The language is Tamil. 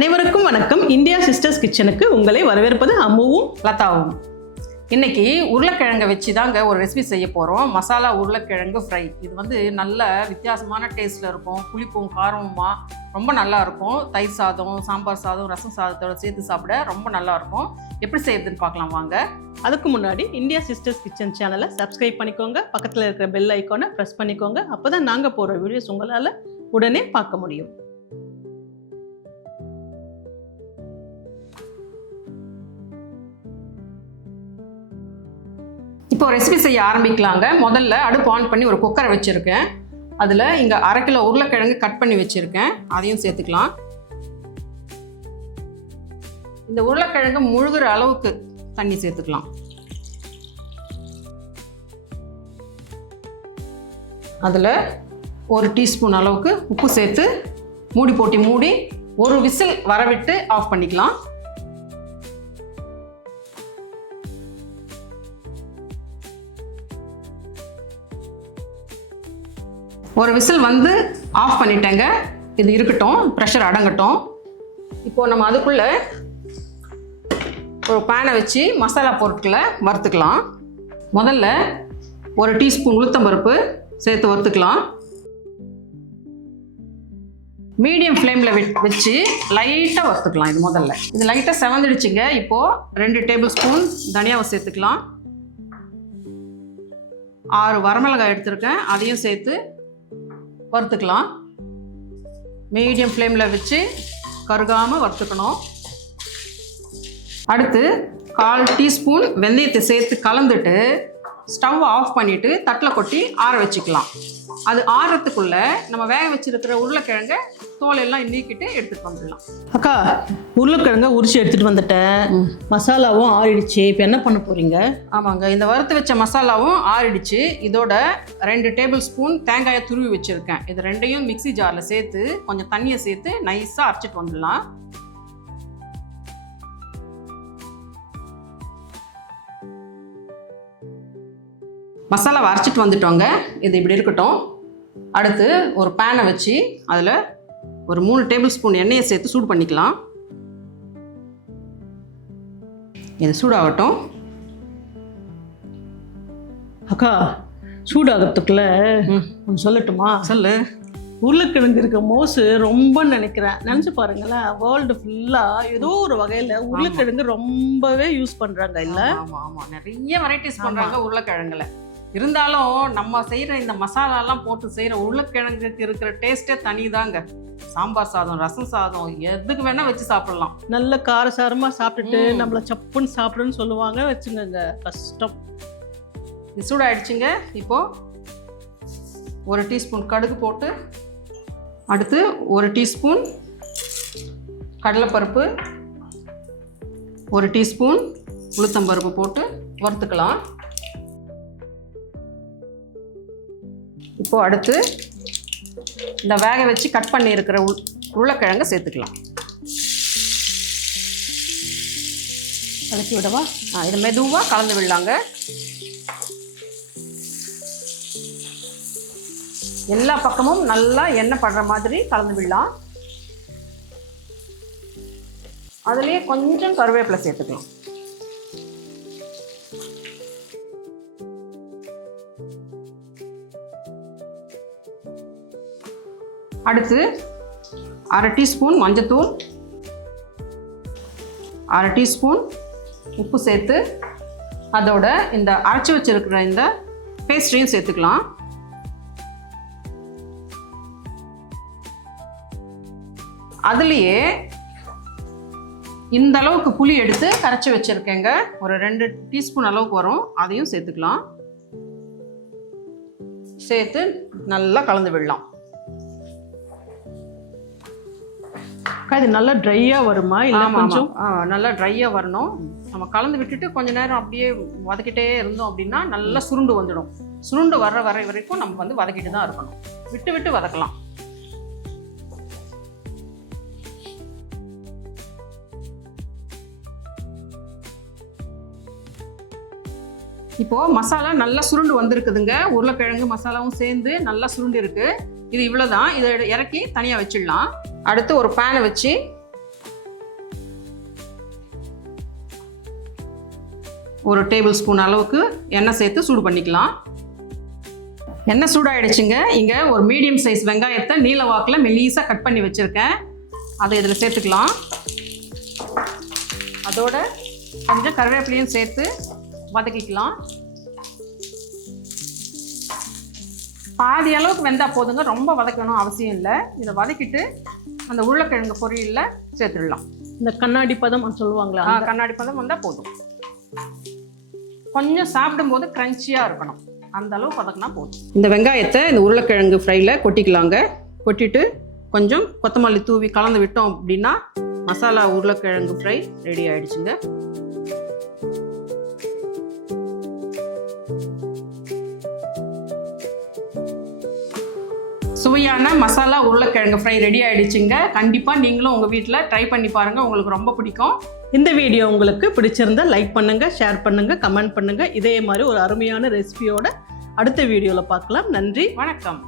அனைவருக்கும் வணக்கம். இந்தியா சிஸ்டர்ஸ் கிச்சனுக்கு உங்களை வரவேற்பது அம்முவும் லதாவும். இன்னைக்கு உருளைக்கிழங்கை வச்சு தாங்க ஒரு ரெசிபி செய்ய போகிறோம். மசாலா உருளைக்கிழங்கு ஃப்ரை. இது வந்து நல்ல வித்தியாசமான டேஸ்ட்டில் இருக்கும். புளிப்பும் காரமுமா ரொம்ப நல்லா இருக்கும். தயிர் சாதம், சாம்பார் சாதம், ரசம் சாதத்தோட சேர்த்து சாப்பிட ரொம்ப நல்லா இருக்கும். எப்படி செய்யறதுன்னு பார்க்கலாம் வாங்க. அதுக்கு முன்னாடி இந்தியா சிஸ்டர்ஸ் கிச்சன் சேனலை சப்ஸ்கிரைப் பண்ணிக்கோங்க. பக்கத்தில் இருக்கிற பெல் ஐக்கானை ப்ரெஸ் பண்ணிக்கோங்க. அப்போ தான் நாங்கள் போகிற வீடியோஸ் உங்களால் உடனே பார்க்க முடியும். இப்போ ரெசிபி செய்ய ஆரம்பிக்கலாங்க. முதல்ல அடுப்பு ஆன் பண்ணி ஒரு குக்கரை வச்சுருக்கேன். அதில் இங்கே 1/2 கிலோ உருளைக்கிழங்கு கட் பண்ணி வச்சுருக்கேன். அதையும் சேர்த்துக்கலாம். இந்த உருளைக்கிழங்கு முழுகிற அளவுக்கு தண்ணி சேர்த்துக்கலாம். அதில் 1 டீஸ்பூன் அளவுக்கு உப்பு சேர்த்து மூடி ஒரு விசில் வரவிட்டு ஆஃப் பண்ணிக்கலாம். ஒரு விசில் வந்து ஆஃப் பண்ணிட்டேங்க. இது இருக்கட்டும், ப்ரெஷர் அடங்கட்டும். இப்போது நம்ம அதுக்குள்ளே ஒரு பேனை வச்சு மசாலா பொருட்களை வறுத்துக்கலாம். முதல்ல 1 டீஸ்பூன் உளுத்தம்பருப்பு சேர்த்து வறுத்துக்கலாம். மீடியம் ஃப்ளேமில் வச்சு லைட்டாக வறுத்துக்கலாம். இது லைட்டாக செவந்துடுச்சுங்க. இப்போது 2 டேபிள் ஸ்பூன் தனியாவை சேர்த்துக்கலாம். 6 வரமிளகாய் எடுத்துருக்கேன், அதையும் சேர்த்து வறுத்துக்கலாம். மீடியம் ஃப்ளேமில் வச்சு கருகாமல் வறுத்துக்கணும். அடுத்து 1/4 டீஸ்பூன் வெந்தயத்தை சேர்த்து கலந்துட்டு ஸ்டவ் ஆஃப் பண்ணிவிட்டு தட்டில் கொட்டி ஆற வச்சுக்கலாம். அது ஆறுறதுக்குள்ளே நம்ம வேக வச்சுருக்கிற உருளைக்கிழங்கை தோலெல்லாம் நீக்கிட்டு எடுத்துகிட்டு வந்துடலாம். அக்கா, உருளைக்கிழங்க உரிச்சு எடுத்துகிட்டு வந்துட்டேன். மசாலாவும் ஆறிடுச்சு. இப்போ என்ன பண்ண போகிறீங்க? ஆமாங்க, இந்த வறுத்து வச்ச மசாலாவும் ஆறிடுச்சு. இதோட 2 டேபிள் ஸ்பூன் தேங்காயை துருவி வச்சுருக்கேன். இது ரெண்டையும் மிக்ஸி ஜாரில் சேர்த்து கொஞ்சம் தண்ணியை சேர்த்து நைஸாக அரைச்சிட்டு வந்துடலாம். மசாலாவை அரைச்சிட்டு வந்துட்டோங்க. இது இப்படி இருக்கட்டும். அடுத்து ஒரு பேனை வச்சு அதில் ஒரு 3 டேபிள் ஸ்பூன் எண்ணெயை சேர்த்து சூடு பண்ணிக்கலாம். இது சூடாகட்டும். அக்கா, சூடாகிறதுக்குள்ள சொல்லட்டுமா? சொல்லு. உருளைக்கிழங்கு இருக்க மோசு ரொம்ப நினச்சி பாருங்களேன். வேர்ல்டு ஃபுல்லாக ஏதோ ஒரு வகையில் உருளைக்கிழங்கு ரொம்பவே யூஸ் பண்ணுறாங்க. இல்லை? ஆமாம் ஆமாம், நிறைய வெரைட்டிஸ் பண்ணுறாங்க உருளைக்கிழங்குல. இருந்தாலும் நம்ம செய்கிற இந்த மசாலாலாம் போட்டு செய்கிற உருளைக்கிழங்குக்கு இருக்கிற டேஸ்ட்டே தனி தாங்க. சாம்பார் சாதம், ரசம் சாதம், எதுக்கு வேணால் வச்சு சாப்பிட்லாம். நல்ல காரசாரமாக சாப்பிட்டுட்டு நம்மளை சப்புன்னு சாப்பிடுன்னு சொல்லுவாங்க. வச்சுங்க, கஷ்டம். இது சூடாயிடுச்சுங்க. இப்போது 1 டீஸ்பூன் கடுகு போட்டு, அடுத்து 1 டீஸ்பூன் கடலைப்பருப்பு, 1 டீஸ்பூன் உளுத்தம்பருப்பு போட்டு வறுத்துக்கலாம். இப்போது அடுத்து இந்த வேக வச்சு கட் பண்ணி இருக்கிற உருளைக்கிழங்கை சேர்த்துக்கலாம். கலக்கி விடவா? இது மெதுவாக கலந்து விடலாங்க. எல்லா பக்கமும் நல்லா எண்ணெய் படுற மாதிரி கலந்து விடலாம். அதுலேயே கொஞ்சம் கருவேப்பிலை சேர்த்துக்கலாம். அடுத்து 1/2 டீஸ்பூன் மஞ்சத்தூள், 1/2 டீஸ்பூன் உப்பு சேர்த்து அதோட இந்த அரைச்சி வச்சிருக்கிற இந்த பேஸ்ட்டையும் சேர்த்துக்கலாம். அதுலேயே இந்த அளவுக்கு புளி எடுத்து கரைச்சி வச்சுருக்கேங்க. ஒரு 2 டீஸ்பூன் அளவுக்கு வரும், அதையும் சேர்த்துக்கலாம். சேர்த்து நல்லா கலந்து விடலாம். இது நல்லா ட்ரையாக வருமா? இல்லை கொஞ்சம் நல்லா ட்ரையாக வரணும். நம்ம கலந்து விட்டுட்டு கொஞ்ச நேரம் அப்படியே வதக்கிட்டே இருந்தோம் அப்படின்னா நல்லா சுருண்டு வந்துடும். சுருண்டு வர்ற வரைக்கும் நம்ம வந்து வதக்கிட்டு தான் இருக்கணும். விட்டு வதக்கலாம். இப்போது மசாலா நல்லா சுருண்டு வந்திருக்குதுங்க. உருளைக்கிழங்கு மசாலாவும் சேர்ந்து நல்லா சுருண்டு இருக்குது. இது இவ்வளோதான். இதை இறக்கி தனியாக வச்சிடலாம். அடுத்து ஒரு பேனை வச்சு 1 டேபிள் ஸ்பூன் அளவுக்கு எண்ணெய் சேர்த்து சூடு பண்ணிக்கலாம். எண்ணெய் சூடாயிடுச்சுங்க. இங்கே ஒரு மீடியம் சைஸ் வெங்காயத்தை நீல வாக்கில் மெல்லிசாக கட் பண்ணி வச்சுருக்கேன். அதை இதில் சேர்த்துக்கலாம். அதோட கொஞ்சம் கருவேப்பிலையும் சேர்த்து வதக்கிக்கலாம். பாதி அளவுக்கு வெந்தால் போதுங்க, ரொம்ப வதக்கணும் அவசியம் இல்லை. இதை வதக்கிட்டு அந்த உருளைக்கிழங்கு பொரியலில் சேர்த்துடலாம். இந்த கண்ணாடி பதம் சொல்லுவாங்களா, கண்ணாடி பதம் வந்தால் போதும். கொஞ்சம் சாப்பிடும்போது க்ரன்ச்சியாக இருக்கணும், அந்த அளவுக்கு வதக்கினா போதும். இந்த வெங்காயத்தை இந்த உருளைக்கிழங்கு ஃப்ரையில் கொட்டிக்கலாங்க. கொட்டிட்டு கொஞ்சம் கொத்தமல்லி தூவி கலந்து விட்டோம் அப்படின்னா மசாலா உருளைக்கிழங்கு ஃப்ரை ரெடி ஆயிடுச்சுங்க. சுவையான மசாலா உருளைக்கிழங்கு ஃப்ரை ரெடி ஆயிடுச்சுங்க. கண்டிப்பாக நீங்களும் உங்கள் வீட்டில் ட்ரை பண்ணி பாருங்கள், உங்களுக்கு ரொம்ப பிடிக்கும். இந்த வீடியோ உங்களுக்கு பிடிச்சிருந்தா லைக் பண்ணுங்க, ஷேர் பண்ணுங்க, கமெண்ட் பண்ணுங்க. இதே மாதிரி ஒரு அருமையான ரெசிபியோட அடுத்த வீடியோவில் பார்க்கலாம். நன்றி, வணக்கம்.